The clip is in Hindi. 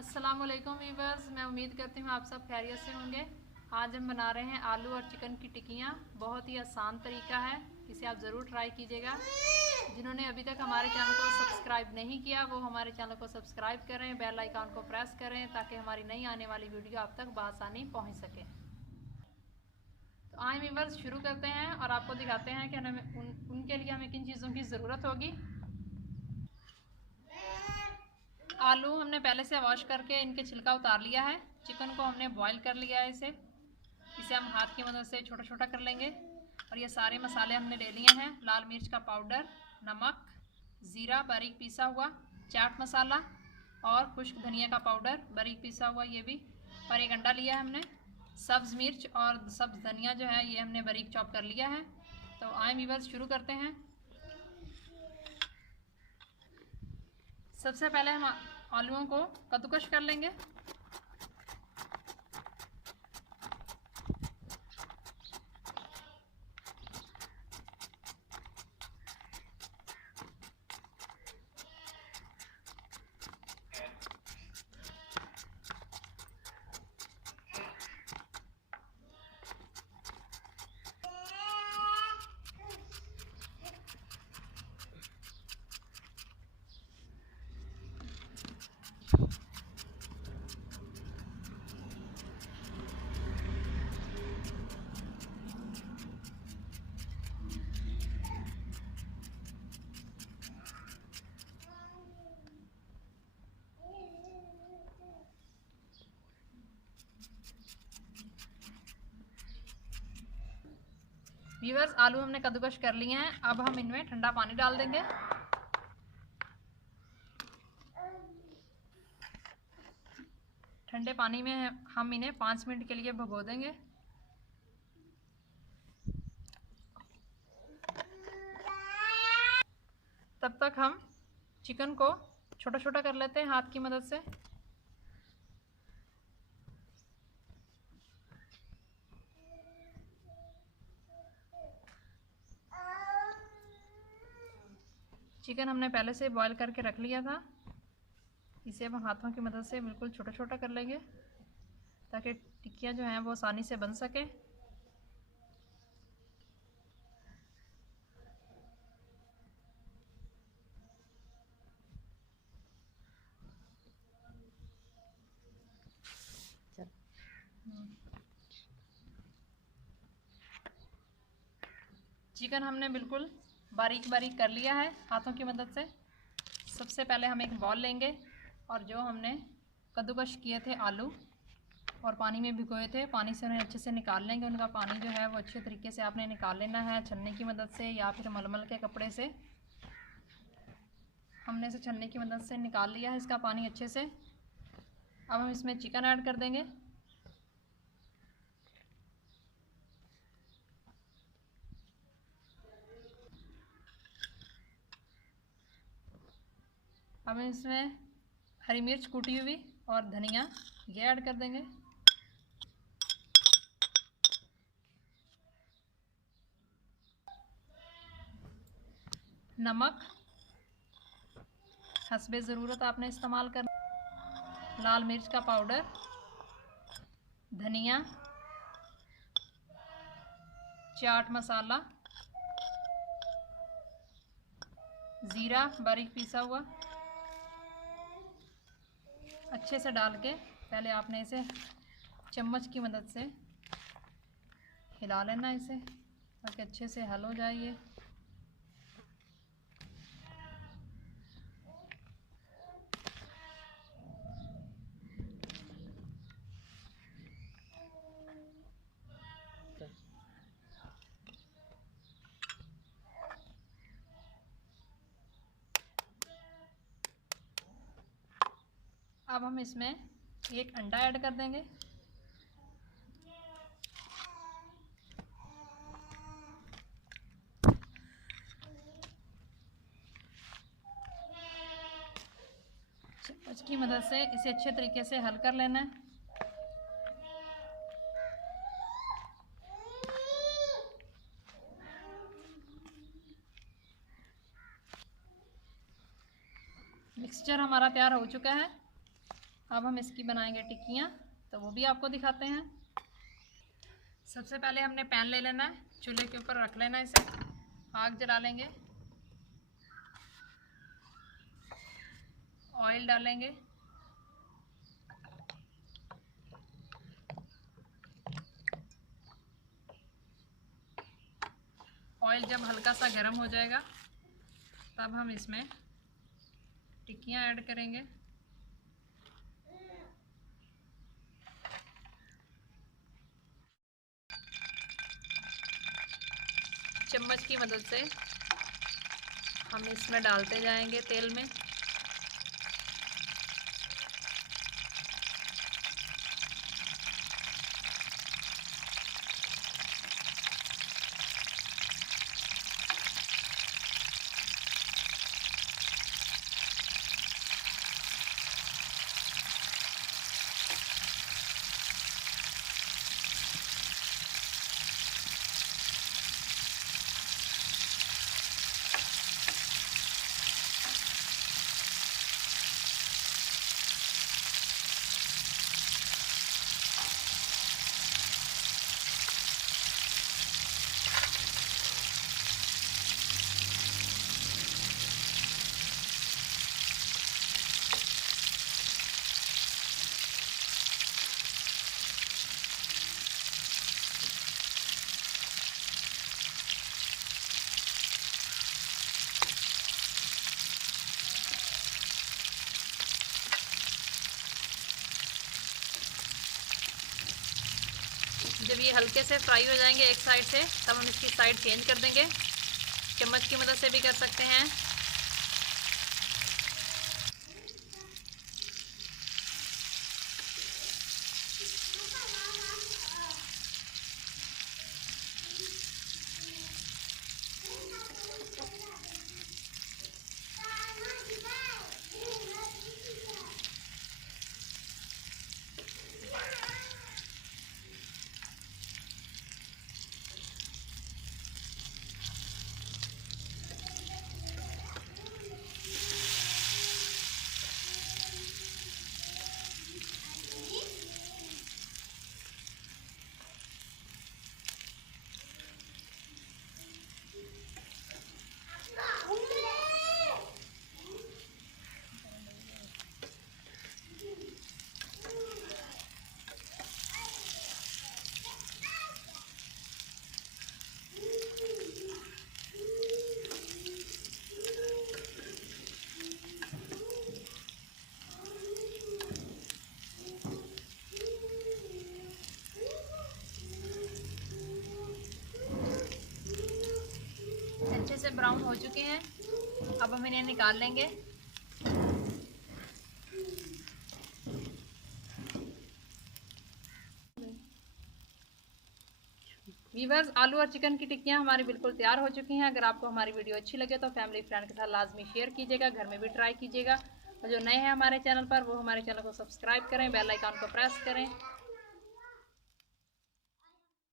अस्सलामुअलैकुम वीवर्स, मैं उम्मीद करती हूँ आप सब खैरियत से होंगे। आज हम बना रहे हैं आलू और चिकन की टिक्कियाँ। बहुत ही आसान तरीका है, इसे आप ज़रूर ट्राई कीजिएगा। जिन्होंने अभी तक हमारे चैनल को सब्सक्राइब नहीं किया वो हमारे चैनल को सब्सक्राइब करें, बेल आइकन को प्रेस करें ताकि हमारी नई आने वाली वीडियो आप तक बआसानी पहुँच सके। तो आए वीवर्स, शुरू करते हैं और आपको दिखाते हैं कि हमें उनके लिए हमें किन चीज़ों की ज़रूरत होगी। आलू हमने पहले से वॉश करके इनके छिलका उतार लिया है। चिकन को हमने बॉईल कर लिया है। इसे हम हाथ की मदद से छोटा छोटा कर लेंगे। और ये सारे मसाले हमने ले लिए हैं। लाल मिर्च का पाउडर, नमक, ज़ीरा बारीक पीसा हुआ, चाट मसाला और खुश्क धनिया का पाउडर बारीक पीसा हुआ ये भी, और एक अंडा लिया है हमने। सब्ज़ मिर्च और सब्ज़ धनिया जो है ये हमने बारीक चॉप कर लिया है। तो आए वीवर्स, शुरू करते हैं। सबसे पहले हम आलूओं को कद्दूकश कर लेंगे। व्यूअर्स, आलू हमने कद्दूकश कर लिए हैं। अब हम इनमें ठंडा पानी डाल देंगे। ठंडे पानी में हम इन्हें 5 मिनट के लिए भिगो देंगे। तब तक हम चिकन को छोटा छोटा कर लेते हैं हाथ की मदद से। चिकन हमने पहले से बॉईल करके रख लिया था। इसे अब हम हाथों की मदद से बिल्कुल छोटा छोटा कर लेंगे ताकि टिक्कियाँ जो हैं वो आसानी से बन सकें। चिकन हमने बिल्कुल बारीक बारीक कर लिया है हाथों की मदद से। सबसे पहले हम एक बॉल लेंगे और जो हमने कद्दूकश किए थे आलू और पानी में भिगोए थे, पानी से उन्हें अच्छे से निकाल लेंगे। उनका पानी जो है वो अच्छे तरीके से आपने निकाल लेना है छन्नी की मदद से या फिर मलमल के कपड़े से। हमने इसे छन्नी की मदद से निकाल लिया है इसका पानी अच्छे से। अब हम इसमें चिकन ऐड कर देंगे। अब हम इसमें हरी मिर्च कूटी हुई और धनिया ये ऐड कर देंगे। नमक हस्बे ज़रूरत आपने इस्तेमाल करना। लाल मिर्च का पाउडर, धनिया, चाट मसाला, ज़ीरा बारीक पीसा हुआ अच्छे से डाल के पहले आपने इसे चम्मच की मदद से हिला लेना इसे ताकि अच्छे से हल हो जाए ये। अब हम इसमें एक अंडा ऐड कर देंगे। चम्मच की मदद से इसे अच्छे तरीके से हल कर लेना है। मिक्सचर हमारा तैयार हो चुका है। अब हम इसकी बनाएंगे टिक्कियाँ, तो वो भी आपको दिखाते हैं। सबसे पहले हमने पैन ले लेना है, चूल्हे के ऊपर रख लेना है इसे, आग जला लेंगे, ऑयल डालेंगे, ऑयल जब हल्का सा गर्म हो जाएगा तब हम इसमें टिक्कियाँ ऐड करेंगे। चम्मच की मदद से हम इसमें डालते जाएंगे तेल में। जब ये हल्के से फ्राई हो जाएंगे एक साइड से, तब हम इसकी साइड चेंज कर देंगे। चम्मच की मदद से भी कर सकते हैं। अच्छे से ब्राउन हो चुके हैं, अब हम इन्हें निकाल लेंगे। वीवर्स, आलू और चिकन की टिक्कियाँ हमारी बिल्कुल तैयार हो चुकी हैं। अगर आपको हमारी वीडियो अच्छी लगे तो फैमिली फ्रेंड के साथ लाजमी शेयर कीजिएगा, घर में भी ट्राई कीजिएगा। और जो नए हैं हमारे चैनल पर, वो हमारे चैनल को सब्सक्राइब करें, बेल आइकन को प्रेस करें